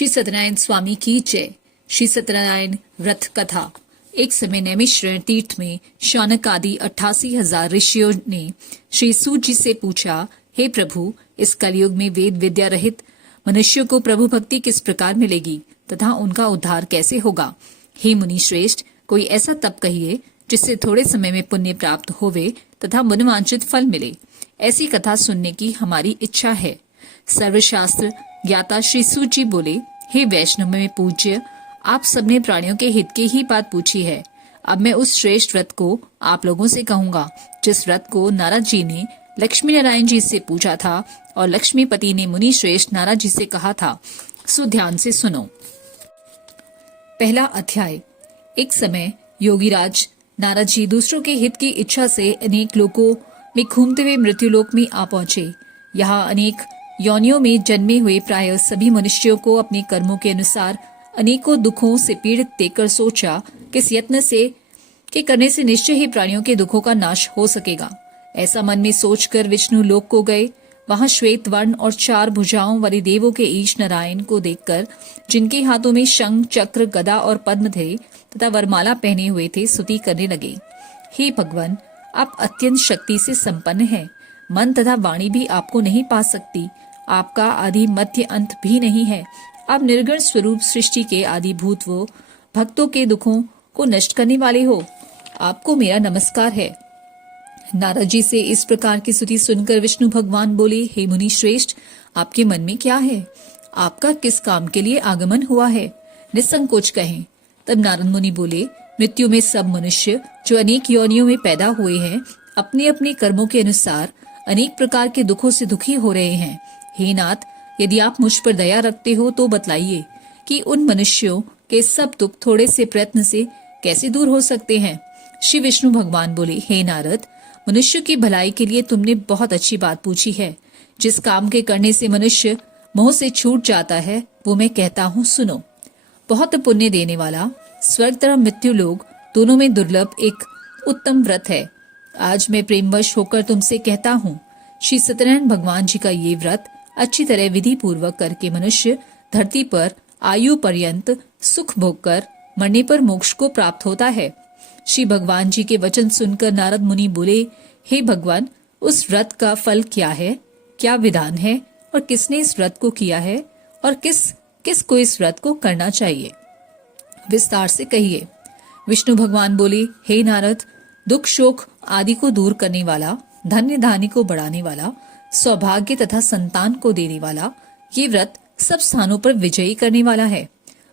श्री सत्यनारायण स्वामी की जय। श्री सत्यनारायण व्रत कथा। एक समय नैमिषारण्य तीर्थ में शौनक आदि 88,000 ऋषियों ने श्री सूत जी से पूछा, हे प्रभु, इस कलयुग में वेद विद्या रहित मनुष्यों को प्रभु भक्ति किस प्रकार मिलेगी तथा उनका उद्धार कैसे होगा। हे मुनि श्रेष्ठ, कोई ऐसा तप कहिए जिससे थोड़े समय में पुण्य प्राप्त होवे तथा मनवांछित फल मिले। ऐसी कथा सुनने की हमारी इच्छा है। सर्वशास्त्र ज्ञाता श्री सूत जी बोले, हे वैष्णव में पूज्य, आप सबने प्राणियों के हित की ही बात पूछी है। अब मैं उस श्रेष्ठ व्रत को आप लोगों से कहूंगा जिस व्रत को नारद जी ने लक्ष्मी नारायण जी से पूछा था और लक्ष्मीपति ने मुनि श्रेष्ठ नारद जी से कहा था। सो ध्यान से सुनो। पहला अध्याय। एक समय योगीराज नारद जी दूसरों के हित की इच्छा से अनेक लोकों में घूमते हुए मृत्युलोक में आ पहुंचे। यहाँ अनेक योनियों में जन्मे हुए प्राय सभी मनुष्यों को अपने कर्मों के अनुसार अनेकों दुखों से पीड़ित देखकर सोचा कि इस यत्न से के करने से निश्चय ही प्राणियों के दुखों का नाश हो सकेगा। ऐसा मन में सोचकर विष्णु लोक को गए। वहां श्वेत वर्ण और 4 भुजाओं वाले देवों के ईश नारायण को देखकर, जिनके हाथों में शंख, चक्र, गदा और पद्म थे तथा वरमाला पहने हुए थे, स्तुति करने लगे। हे भगवान, आप अत्यंत शक्ति से संपन्न हैं। मन तथा वाणी भी आपको नहीं पा सकती। आपका आदि मध्य अंत भी नहीं है। आप निर्गुण स्वरूप सृष्टि के आदिभूत वो भक्तों के दुखों को नष्ट करने वाले हो। आपको मेरा नमस्कार है। नारद जी से इस प्रकार की स्तुति सुनकर विष्णु भगवान बोले, हे मुनि श्रेष्ठ, आपके मन में क्या है? आपका किस काम के लिए आगमन हुआ है? निसंकोच कहें। तब नारद मुनि बोले, मृत्यु में सब मनुष्य जो अनेक योनियों में पैदा हुए हैं, अपने अपने कर्मों के अनुसार अनेक प्रकार के दुखों से दुखी हो रहे हैं। हे नाथ, यदि आप मुझ पर दया रखते हो तो बतलाइए कि उन मनुष्यों के सब दुख थोड़े से प्रयत्न से कैसे दूर हो सकते हैं। श्री विष्णु भगवान बोले, हे नारद, मनुष्य की भलाई के लिए तुमने बहुत अच्छी बात पूछी है। जिस काम के करने से मनुष्य मोह से छूट जाता है वो मैं कहता हूँ, सुनो। बहुत पुण्य देने वाला स्वर्ग तथा मृत्यु लोक दोनों में दुर्लभ एक उत्तम व्रत है। आज मैं प्रेमवश होकर तुमसे कहता हूँ, श्री सत्यनारायण भगवान जी का ये व्रत अच्छी तरह विधि पूर्वक करके मनुष्य धरती पर आयु पर्यंत सुख भोग कर मरने पर मोक्ष को प्राप्त होता है। श्री भगवान जी के वचन सुनकर नारद मुनि बोले, हे भगवान, उस व्रत का फल क्या है, क्या विधान है और किसने इस व्रत को किया है और किस को इस व्रत को करना चाहिए, विस्तार से कहिए। विष्णु भगवान बोले, हे नारद, दुख शोक आदि को दूर करने वाला, धन्य धान्य को बढ़ाने वाला, सौभाग्य तथा संतान को देने वाला ये व्रत सब स्थानों पर विजयी करने वाला है।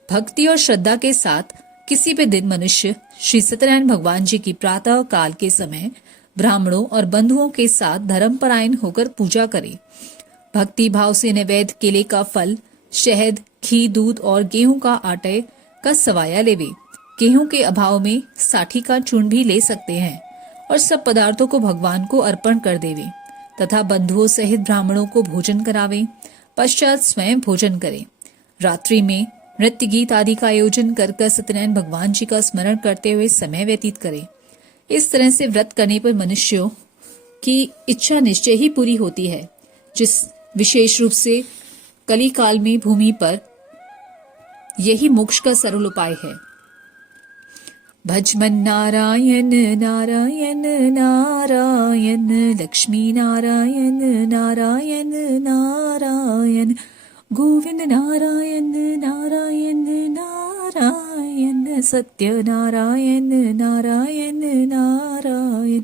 भक्ति और श्रद्धा के साथ किसी भी दिन मनुष्य श्री सत्यनारायण भगवान जी की प्रातः काल के समय ब्राह्मणों और बंधुओं के साथ धर्मपरायण होकर पूजा करे। भक्ति भाव से नैवेद्य केले का फल, शहद, घी, दूध और गेहूं का आटे का सवाया लेवे। गेहूं के अभाव में साठी का चूर्ण भी ले सकते हैं और सब पदार्थों को भगवान को अर्पण कर देवे तथा बंधुओं सहित ब्राह्मणों को भोजन करावे। पश्चात स्वयं भोजन करें। रात्रि में नृत्य गीत आदि का आयोजन कर सत्यनारायण भगवान जी का स्मरण करते हुए समय व्यतीत करें। इस तरह से व्रत करने पर मनुष्यों की इच्छा निश्चय ही पूरी होती है। जिस विशेष रूप से कली काल में भूमि पर यही मोक्ष का सरल उपाय है। भजमन नारायण नारायण नारायण, लक्ष्मी नारायण नारायण नारायण, गोविंद नारायण नारायण नारायण, सत्य नारायण नारायण नारायण।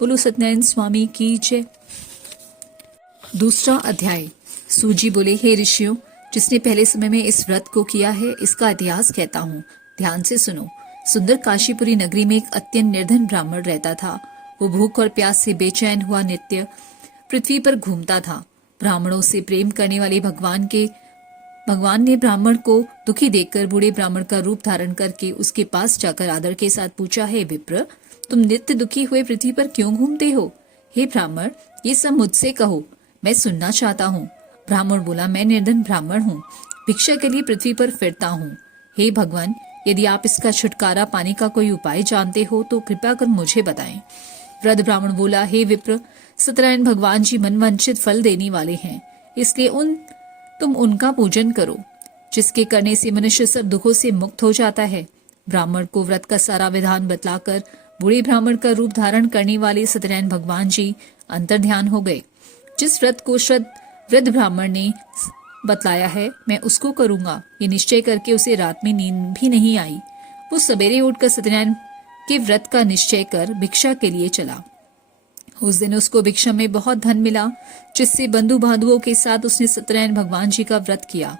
बोलो सत्यनारायण स्वामी की जय। दूसरा अध्याय। सूजी बोले, हे ऋषियों, जिसने पहले समय में इस व्रत को किया है इसका इतिहास कहता हूँ, ध्यान से सुनो। सुंदर काशीपुरी नगरी में एक अत्यंत निर्धन ब्राह्मण रहता था। वो भूख और प्यास से बेचैन हुआ नित्य पृथ्वी पर घूमता था। ब्राह्मणों से प्रेम करने वाले भगवान ने ब्राह्मण को दुखी देखकर बूढ़े ब्राह्मण का रूप धारण करके उसके पास जाकर आदर के साथ पूछा, हे विप्र, तुम नित्य दुखी हुए पृथ्वी पर क्यों घूमते हो? हे ब्राह्मण, ये सब मुझसे कहो, मैं सुनना चाहता हूँ। ब्राह्मण बोला, मैं निर्धन ब्राह्मण हूँ, भिक्षा के लिए पृथ्वी पर फिरता हूँ। हे भगवान, यदि आप इसका छुटकारा पाने का कोई उपाय जानते हो तो कृपया कर मुझे बताएं। वृद्ध ब्राह्मण बोला, हे विप्र, सत्यनारायण भगवान जी मनवांछित फल देने वाले हैं, इसलिए तुम उनका पूजन करो। जिसके करने से मनुष्य सब दुखों से मुक्त हो जाता है। ब्राह्मण को व्रत का सारा विधान बतलाकर बूढ़े ब्राह्मण का रूप धारण करने वाले सत्यनारायण भगवान जी अंतर्ध्यान हो गए। जिस व्रत को वृद्ध ब्राह्मण ने बतलाया है मैं उसको करूंगा, ये निश्चय करके उसे रात में नींद भी नहीं आई। वो सवेरे उठकर सत्यनारायण के व्रत का निश्चय कर भिक्षा के लिए चला। उस दिन उसको भिक्षा में बहुत धन मिला, जिससे बंधु बांधवों के साथ उसने सत्यनारायण भगवान जी का व्रत किया।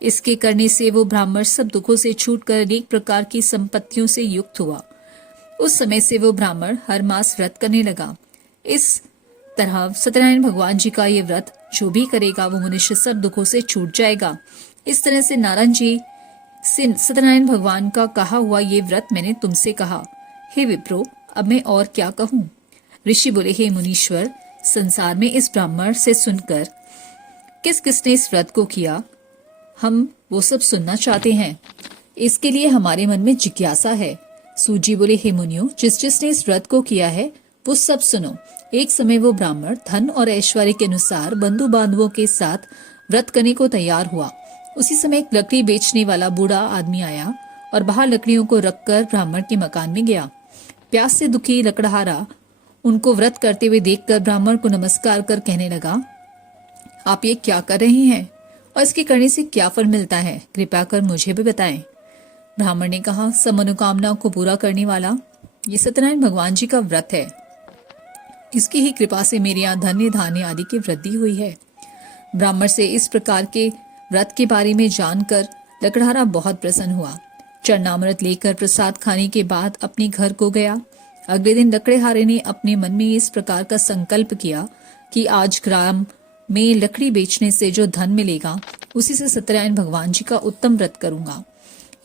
इसके करने से वो ब्राह्मण सब दुखों से छूटकर अनेक प्रकार की संपत्तियों से युक्त हुआ। उस समय से वो ब्राह्मण हर मास व्रत करने लगा। इस तरह सत्यनारायण भगवान जी का ये व्रत जो भी करेगा वो मनुष्य सब दुखों से छूट जाएगा। इस तरह से नारायण जी से सत्यनारायण भगवान का कहा हुआ ये व्रत मैंने तुमसे कहा। हे विप्रो, अब मैं और क्या कहूँ? ऋषि बोले, हे मुनीश्वर, संसार में इस ब्राह्मण से सुनकर किस किसने इस व्रत को किया, हम वो सब सुनना चाहते हैं। इसके लिए हमारे मन में जिज्ञासा है। सूत जी बोले, हे मुनियों, जिसने इस व्रत को किया है वो सब सुनो। एक समय वो ब्राह्मण धन और ऐश्वर्य के अनुसार बंधु बांधवों के साथ व्रत करने को तैयार हुआ। उसी समय एक लकड़ी बेचने वाला बूढ़ा आदमी आया और बाहर लकड़ियों को रखकर ब्राह्मण के मकान में गया। प्यास से दुखी लकड़हारा उनको व्रत करते हुए देखकर ब्राह्मण को नमस्कार कर कहने लगा, आप ये क्या कर रहे हैं और इसके करने से क्या फल मिलता है, कृपया कर मुझे भी बताएं। ब्राह्मण ने कहा, सब मनोकामनाओं को पूरा करने वाला ये सत्यनारायण भगवान जी का व्रत है। इसकी ही कृपा से मेरे यहाँ धन्य धान्य आदि की वृद्धि हुई है। ब्राह्मण से इस प्रकार के व्रत के बारे में जानकर लकड़हारा बहुत प्रसन्न हुआ। चरणामृत लेकर प्रसाद खाने के बाद अपने घर को गया। अगले दिन लकड़हारे ने अपने मन में इस प्रकार का संकल्प किया कि आज ग्राम में लकड़ी बेचने से जो धन मिलेगा उसी से सत्यनारायण भगवान जी का उत्तम व्रत करूंगा।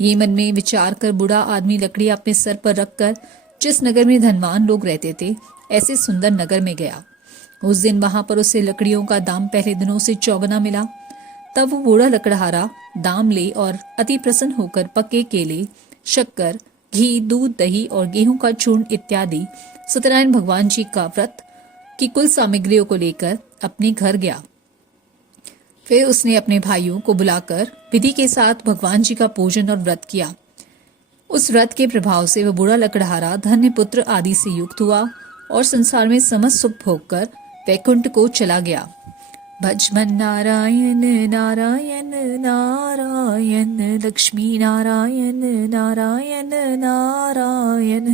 ये मन में विचार कर बूढ़ा आदमी लकड़ी अपने सर पर रखकर जिस नगर में धनवान लोग रहते थे ऐसे सुंदर नगर में गया। उस दिन वहां पर उसे लकड़ियों का दाम पहले दिनों से चौगुना मिला। तब वो बूढ़ा लकड़हारा दाम ले और अति प्रसन्न होकर पके केले, शक्कर, घी, दूध, दही और गेहूं का चूर्ण इत्यादि सत्यनारायण भगवान जी का व्रत की कुल सामग्रियों को लेकर अपने घर गया। फिर उसने अपने भाइयों को बुलाकर विधि के साथ भगवान जी का पूजन और व्रत किया। उस व्रत के प्रभाव से वह बूढ़ा लकड़हारा धन्य पुत्र आदि से युक्त हुआ और संसार में समस्त सुख भोगकर वैकुंठ को चला गया। भजमन नारायण नारायण नारायण, लक्ष्मी नारायण नारायण नारायण,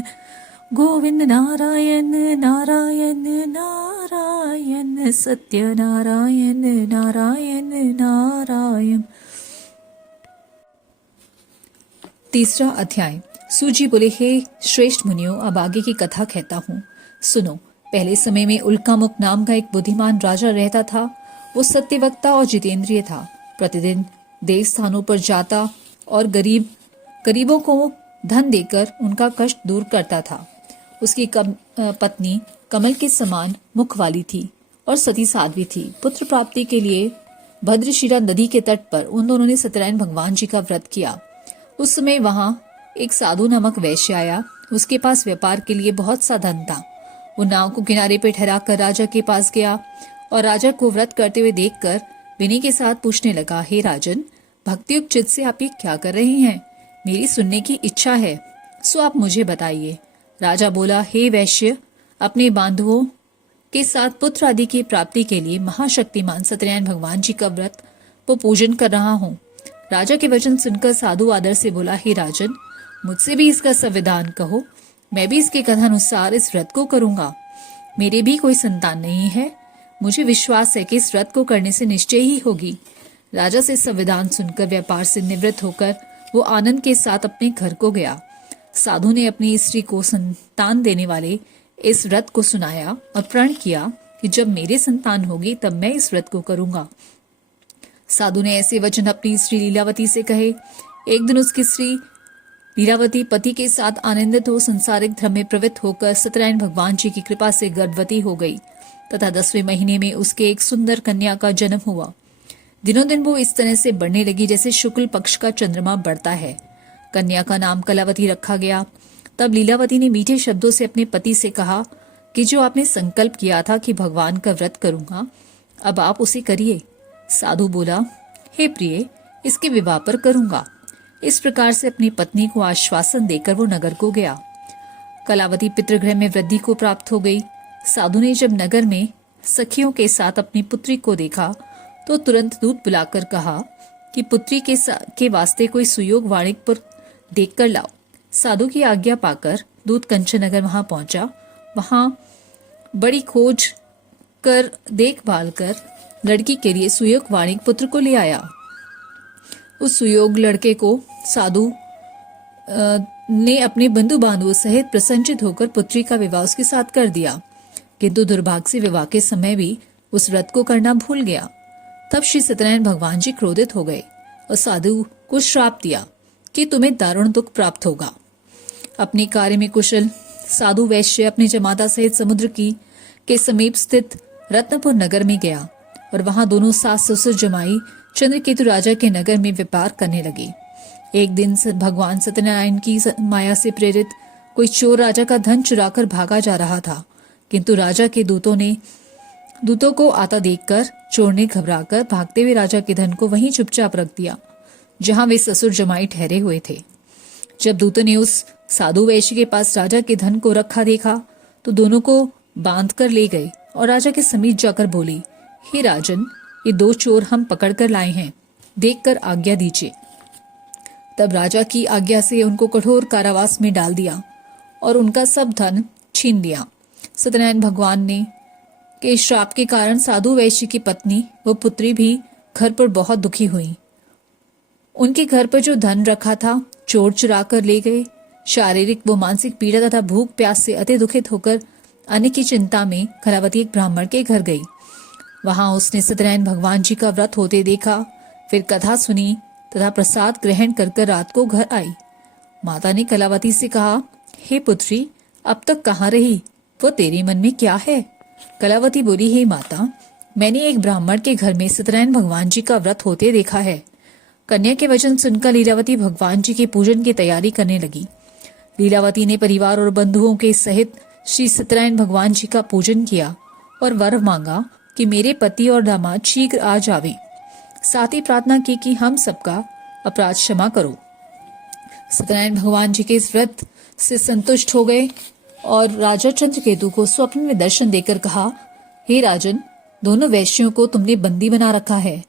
गोविंद नारायण नारायण नारायण, सत्य नारायण नारायण नारायण। तीसरा अध्याय। सूजी बोले, हे श्रेष्ठ मुनियों, अब आगे की कथा कहता हूँ, सुनो। पहले समय में उल्कामुख नाम का एक बुद्धिमान राजा रहता था। वो सत्यवक्ता और जितेंद्रिय था। प्रतिदिन देव स्थानों पर जाता और गरीबों को धन देकर उनका कष्ट दूर करता था। उसकी पत्नी कमल के समान मुख वाली थी और सती साध्वी थी। पुत्र प्राप्ति के लिए भद्रशिरा नदी के तट पर उन दोनों ने सत्यनारायण भगवान जी का व्रत किया। उस समय वहां एक साधु नामक वैश्य आया। उसके पास व्यापार के लिए बहुत सा धन था। वो नाव को किनारे पे ठहराकर राजा के पास गया और राजा को व्रत करते हुए देखकर विनय के साथ पूछने लगा, हे राजन, भक्तियुक्त चित्त से आप ये क्या कर रहे हैं? मेरी सुनने की इच्छा है, सो आप मुझे बताइए। राजा बोला, हे वैश्य, अपने बांधवों के साथ पुत्र आदि की प्राप्ति के लिए महाशक्तिमान सत्यनारायण भगवान जी का व्रत वो पूजन कर रहा हूँ। राजा के वचन सुनकर साधु आदर से बोला, हे राजन, मुझसे भी इसका संविधान कहो, मैं भी इसके कथानुसार इस व्रत को करूंगा। मेरे भी कोई संतान नहीं है, मुझे विश्वास है कि इस व्रत को करने से निश्चय ही होगी। राजा से संविधान सुनकर व्यापार से निवृत्त होकर वो आनंद के साथ अपने घर को गया। साधु ने अपनी स्त्री को संतान देने वाले इस व्रत को सुनाया और प्रण किया कि जब मेरे संतान होगी तब मैं इस व्रत को करूंगा। साधु ने ऐसे वचन अपनी स्त्री लीलावती से कहे। एक दिन उसकी स्त्री लीलावती पति के साथ आनंदित हो संसारिक धर्म में प्रवृत्त होकर सत्यनारायण भगवान जी की कृपा से गर्भवती हो गई तथा 10वें महीने में उसके एक सुंदर कन्या का जन्म हुआ। दिनों दिन वो इस तरह से बढ़ने लगी जैसे शुक्ल पक्ष का चंद्रमा बढ़ता है। कन्या का नाम कलावती रखा गया। तब लीलावती ने मीठे शब्दों से अपने पति से कहा कि जो आपने संकल्प किया था कि भगवान का व्रत करूंगा, अब आप उसे करिए। साधु बोला, हे प्रिय, इसके विवाह पर करूंगा। इस प्रकार से अपनी पत्नी को आश्वासन देकर वो नगर को गया। कलावती पितृगृह में वृद्धि को प्राप्त हो गई। साधु ने जब नगर में सखियों के साथ अपनी पुत्री को देखा तो तुरंत दूत बुलाकर कहा कि पुत्री के वास्ते कोई सुयोग वाणिकपुर देखकर लाओ। साधु की आज्ञा पाकर दूत कंचन नगर वहां पहुंचा। वहां बड़ी खोज कर देखभाल कर लड़की के लिए सुयोग वाणिक पुत्र को ले आया। उस सुयोग लड़के को साधु ने अपने बंधु बांधवों सहित प्रसन्नचित होकर पुत्री का विवाह उसके साथ कर दिया, किंतु दुर्भाग्य से विवाह के समय भी उस व्रत को करना भूल गया। तब श्री सत्यनारायण भगवान जी क्रोधित हो गए और साधु को श्राप दिया कि तुम्हें दारुण दुख प्राप्त होगा। अपने कार्य में कुशल साधु वैश्य अपनी जमाता सहित समुद्र के समीप स्थित रत्नपुर नगर में गया और वहां दोनों सास ससुर जमाई चंद्रकेतु राजा के नगर में व्यापार करने लगे। एक दिन भगवान सत्यनारायण की माया से प्रेरित कोई चोर राजा का धन चुराकर भागा जा रहा था, किंतु राजा के दूतों को आता देखकर चोर ने घबराकर भागते हुए राजा के धन को वहीं चुपचाप रख दिया जहां वे ससुर जमाई ठहरे हुए थे। जब दूतों ने उस साधु वैश्य के पास राजा के धन को रखा देखा तो दोनों को बांध कर ले गए और राजा के समीप जाकर बोली, हे राजन, ये दो चोर हम पकड़ कर लाए हैं, देखकर आज्ञा दीजिए। तब राजा की आज्ञा से उनको कठोर कारावास में डाल दिया और उनका सब धन छीन लिया। सत्यनारायण भगवान ने के श्राप के कारण साधु वैश्य की पत्नी व पुत्री भी घर पर बहुत दुखी हुई। उनके घर पर जो धन रखा था चोर चुरा कर ले गए। शारीरिक व मानसिक पीड़ा तथा भूख प्यास से अति दुखित होकर अन्न की चिंता में कलावती एक ब्राह्मण के घर गई। वहां उसने सत्यनारायण भगवान जी का व्रत होते देखा, फिर कथा सुनी तथा प्रसाद ग्रहण कर रात को घर आई। माता ने कलावती से कहा, हे पुत्री, अब तक कहाँ रही? वो तेरे मन में क्या है? कलावती बोली, हे माता, मैंने एक ब्राह्मण के घर में सत्यनारायण भगवान जी का व्रत होते देखा है। कन्या के वचन सुनकर लीलावती भगवान जी के पूजन की तैयारी करने लगी। लीलावती ने परिवार और बंधुओं के सहित श्री सत्यनारायण भगवान जी का पूजन किया और वर मांगा कि मेरे पति और दामाद शीघ्र आ जावे। साथ ही प्रार्थना की कि हम सबका अपराध क्षमा करो। सत्यनारायण भगवान जी के इस व्रत से संतुष्ट हो गए और राजा चंद्रकेतु को स्वप्न में दर्शन देकर कहा, हे राजन, दोनों वैश्यों को तुमने बंदी बना रखा है।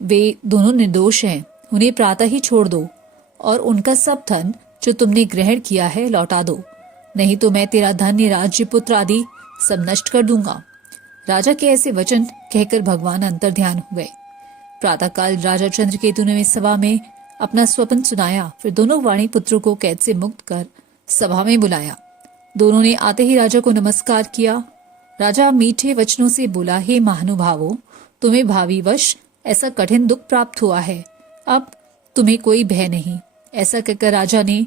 वे दोनों निर्दोष हैं, उन्हें प्रातः ही छोड़ दो और उनका सब धन जो तुमने ग्रहण किया है लौटा दो, नहीं तो मैं तेरा धन्य राज्य पुत्र आदि सब नष्ट कर दूंगा। राजा के ऐसे वचन कहकर भगवान अंतर ध्यान हुए। प्रातःकाल राजा चंद्रकेतु ने सभा में अपना स्वप्न सुनाया। फिर दोनों वाणी पुत्रों को कैद से मुक्त कर सभा में बुलाया। दोनों ने आते ही राजा को नमस्कार किया। राजा मीठे वचनों से बोला, हे महानुभावों, तुम्हें भावीवश ऐसा कठिन दुख प्राप्त हुआ है, अब तुम्हें कोई भय नहीं। ऐसा कहकर राजा ने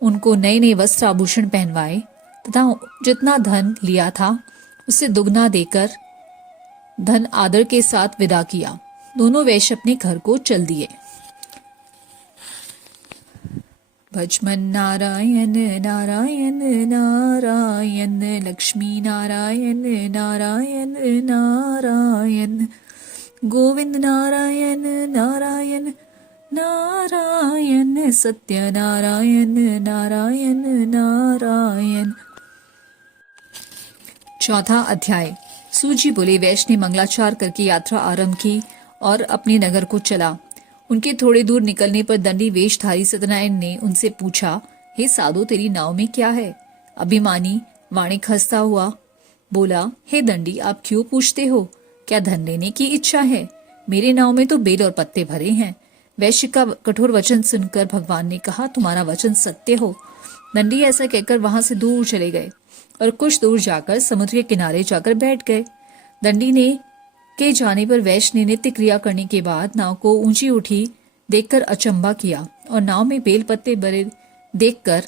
उनको नए नए वस्त्र आभूषण पहनवाए तथा जितना धन लिया था उससे दुगना देकर धन आदर के साथ विदा किया। दोनों वैश्य अपने घर को चल दिए। भजमन नारायण नारायण नारायण, लक्ष्मी नारायण नारायण नारायण, गोविंद नारायण नारायण नारायण, सत्य नारायण नारायण नारायण। चौथा अध्याय। सूजी बोले, वैश्य ने मंगलाचार करके यात्रा आरंभ की और अपने नगर को चला। उनके थोड़े दूर निकलने पर दंडी वेशधारी सत्यनारायण ने उनसे पूछा, हे साधु, तेरी नाव में क्या है? अभिमानी वाणिक हंसता हुआ बोला, हे दंडी, आप क्यों पूछते हो? क्या धन लेने की इच्छा है? मेरे नाव में तो बेल और पत्ते भरे हैं। वैश्य का कठोर वचन सुनकर भगवान ने कहा, तुम्हारा वचन सत्य हो। दंडी ऐसा कहकर वहां से दूर चले गए और कुछ दूर जाकर समुद्र के किनारे जाकर बैठ गए। दंडी ने के जाने पर वैश्य ने नित्य क्रिया करने के बाद नाव को ऊंची उठी देखकर अचंभा किया और नाव में बेल पत्ते भरे देखकर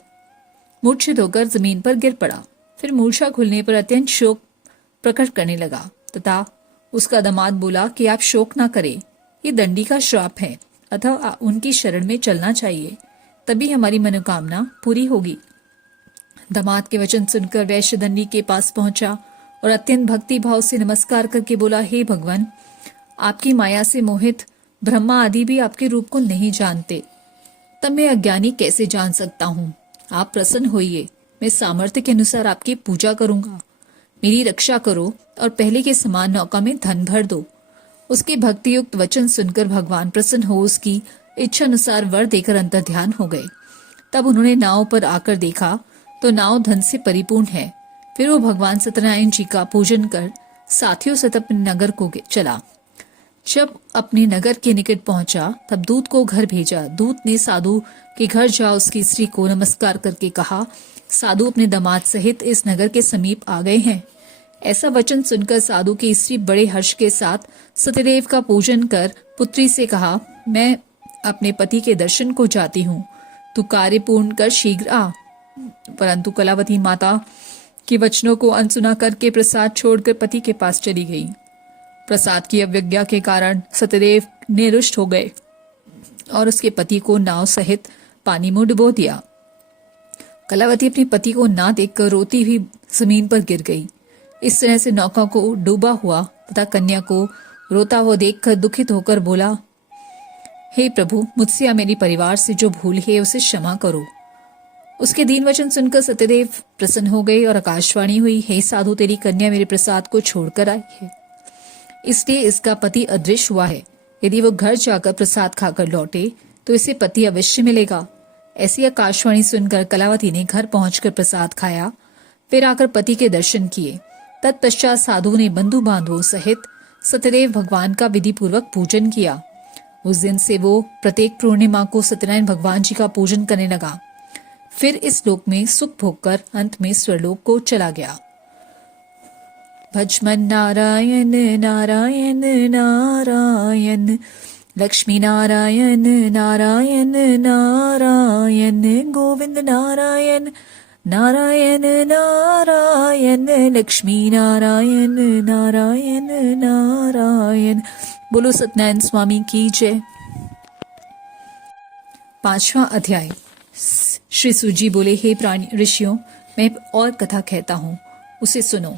मूर्छित होकर जमीन पर गिर पड़ा। फिर मूर्छा खुलने पर अत्यंत शोक प्रकट करने लगा तथा उसका दामाद बोला कि आप शोक ना करें, ये दंडी का श्राप है, अतः उनकी शरण में चलना चाहिए, तभी हमारी मनोकामना पूरी होगी। दामाद के वचन सुनकर वैश्य दंडी के पास पहुंचा और अत्यंत भक्ति भाव से नमस्कार करके बोला, हे भगवान, आपकी माया से मोहित ब्रह्मा आदि भी आपके रूप को नहीं जानते, तब मैं अज्ञानी कैसे जान सकता हूँ? आप प्रसन्न होइए, मैं सामर्थ्य के अनुसार आपकी पूजा करूंगा। मेरी रक्षा करो और पहले के समान नौका में धन भर दो। उसके भक्ति युक्त वचन सुनकर भगवान प्रसन्न हो उसकी इच्छा अनुसार वर देकर अंतर ध्यान हो गए। तब उन्होंने नाव पर आकर देखा तो नाव धन से परिपूर्ण है। फिर वो भगवान सत्यनारायण जी का पूजन कर साथियों सहित अपने नगर को चला। जब अपने नगर के निकट पहुंचा तब दूत को घर भेजा। दूत ने साधु के घर जा उसकी स्त्री को नमस्कार करके कहा, साधु अपने दामाद सहित इस नगर के समीप आ गए हैं। ऐसा वचन सुनकर साधु की स्त्री बड़े हर्ष के साथ सत्यदेव का पूजन कर पुत्री से कहा, मैं अपने पति के दर्शन को जाती हूँ, तू कार्य पूर्ण कर शीघ्र आ। परंतु कलावती माता के वचनों को अनसुना करके प्रसाद छोड़कर पति के पास चली गई। प्रसाद की अवज्ञा के कारण सत्यदेव ने रुष्ट हो गए और उसके पति को नाव सहित पानी में डुबो दिया। कलावती अपने पति को ना देखकर रोती हुई जमीन पर गिर गई। इस तरह से नौका को डूबा हुआ तथा कन्या को रोता हुआ देखकर दुखित होकर बोला, हे प्रभु, मुझसे या मेरे परिवार से जो भूल है उसे क्षमा करो। उसके दीन वचन सुनकर सत्यदेव प्रसन्न हो गए और आकाशवाणी हुई, हे साधु, तेरी कन्या मेरे प्रसाद को छोड़कर आई है, इसलिए इसका पति अदृश्य हुआ है। यदि वो घर जाकर प्रसाद खाकर लौटे तो इसे पति अवश्य मिलेगा। ऐसी आकाशवाणी सुनकर कलावती ने घर पहुंचकर प्रसाद खाया, फिर आकर पति के दर्शन किए। तत्पश्चात साधु ने बंधु बांधवों सहित सत्यदेव भगवान का विधि पूर्वक पूजन किया। उस दिन से वो प्रत्येक पूर्णिमा को सत्यनारायण भगवान जी का पूजन करने लगा। फिर इस लोक में सुख भोग कर अंत में स्वरलोक को चला गया। भजमन नारायण नारायण नारायण, लक्ष्मी नारायण नारायण नारायण, गोविंद नारायण नारायण नारायण, लक्ष्मी नारायण नारायण नारायण। बोलो सत्यनारायण स्वामी की जय। 5वां अध्याय। श्री सूजी बोले, हे प्राणी ऋषियों, मैं और कथा कहता हूँ, उसे सुनो।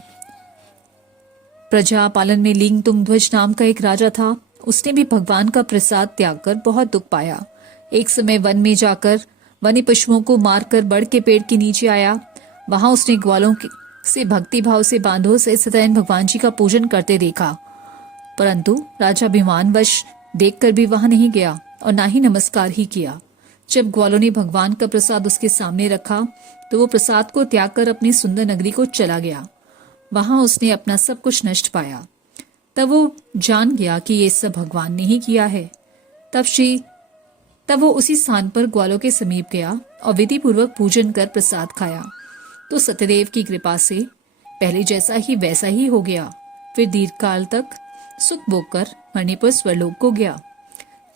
प्रजा पालन में लिंग तुंगध्वज नाम का एक राजा था। उसने भी भगवान का प्रसाद त्याग कर बहुत दुख पाया। एक समय वन में जाकर वन्य पशुओं को मारकर बड़ के पेड़ के नीचे आया। वहां उसने ग्वालों से भक्ति भाव से बांधो से सत्यनारायण भगवान जी का पूजन करते देखा। परंतु राजा अभिमानवश देखकर भी वहां नहीं गया और ना ही नमस्कार ही किया। जब ग्वालों ने भगवान का प्रसाद उसके सामने रखा तो वो प्रसाद को त्याग कर अपनी सुंदर नगरी को चला गया। वहां उसने अपना सब कुछ नष्ट पाया। तब वो जान गया कि ये सब भगवान ने ही किया है। तब वो उसी स्थान पर ग्वालों के समीप गया और विधि पूर्वक पूजन कर प्रसाद खाया तो सत्यदेव की कृपा से पहले जैसा ही वैसा ही हो गया। फिर दीर्घकाल तक सुख भोग कर मरने पर स्वरलोक को गया।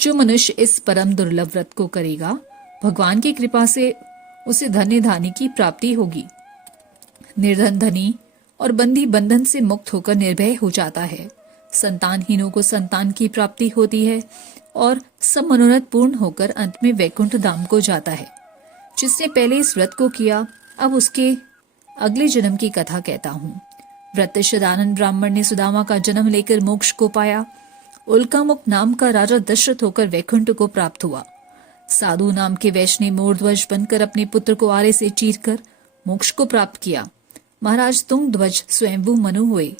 जो मनुष्य इस परम दुर्लभ व्रत को करेगा, भगवान की कृपा से उसे धन्य धानी की प्राप्ति होगी। निर्धन धनी और बंदी बंधन से मुक्त होकर निर्भय हो जाता है। संतानहीनों को संतान की प्राप्ति होती है और सब मनोरथ पूर्ण होकर अंत में वैकुंठ धाम को जाता है। जिसने पहले इस व्रत को किया, अब उसके अगले जन्म की कथा कहता हूँ। व्रतशदानंद ब्राह्मण ने सुदामा का जन्म लेकर मोक्ष को पाया। उल्कामुख नाम का राजा दशरथ होकर वैकुंठ को प्राप्त हुआ। साधु नाम के वैश्य ने मोरध्वज बनकर अपने पुत्र को आरे से चीरकर मोक्ष को प्राप्त किया। महाराज तुंगध्वज स्वयंभू मनु हुए।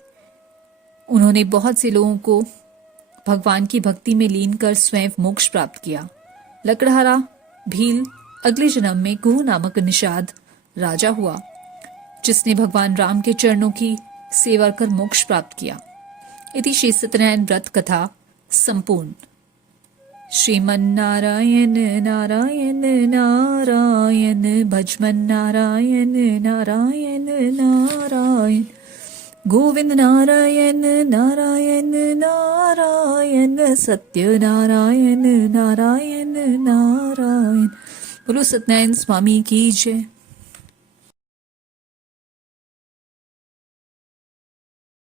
उन्होंने बहुत से लोगों को भगवान की भक्ति में लीन कर स्वयं मोक्ष प्राप्त किया। लकड़हारा भील अगले जन्म में गुह नामक निषाद राजा हुआ, जिसने भगवान राम के चरणों की सेवा कर मोक्ष प्राप्त किया। इति श्री सत्यनारायण व्रत कथा संपूर्ण। श्रीमन्नारायण नारायण नारायण, भजमन नारायण नारायण नारायण, गोविंद नारायण नारायण नारायण, सत्य नारायण नारायण नारायण। बोलो सत्यनारायण स्वामी की जय।